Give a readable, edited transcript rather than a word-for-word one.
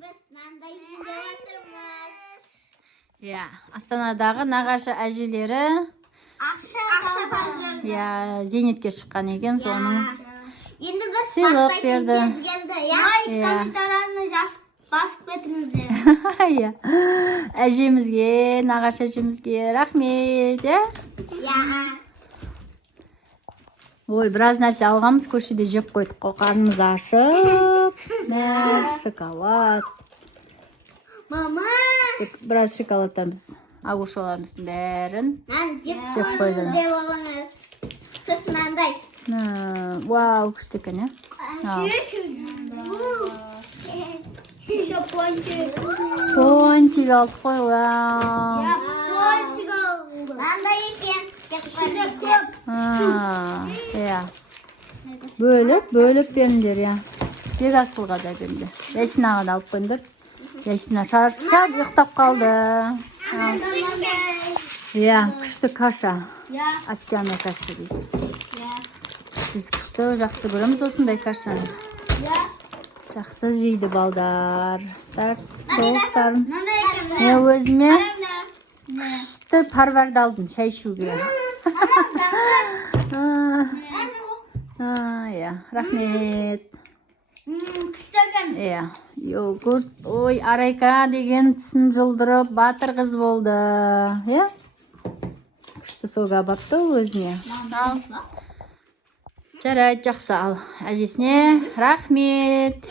біз мынандай жөндеп жатырмыз. Иә, Астанадағы нағашы әжелері иә, зейнетке шыққан екен, соның Енді біз сыйлық берді. Комментарияны басып кетіңіздер. Иә. Әжемізге, нағашы әжемізге рахмет, иә? Ой, біраз нәрсе алғанбыз, көшеде жеп қойдық қой, қарнымыз ашып. Мә, шоколад. Мама! Біраз шоколадтарымыз, агушаларымыздың бәрін Жеп қойдым. деп алыңыз. Сыртынандай. Вау, күшті екен, иә? Еще пончик. Пончик алдық қой, вау. Пончик алды. Мынандай екен. Иә. Бөліп беріңдер, иә. Бек асылға да беріңдер. Ясинаға да алып қойыңдар. Ясина шаршап ұйықтап қалды. Иә, күшті каша. Овсяный каша дейді. Біз күшті жақсы көреміз осындай кашаны. Жақсы жейді балдар. Так, соғықтарын. Өзіме күшті парварды алдым, шай ішуге. Иә, рахмет. Иә, йогурт. Ой, Арайка деген түсін жылдырып, батыр қыз болды. Иә? Күшті соға бапты өзіне. Ал. Жарайды, жақсы ал. Әжесіне рахмет.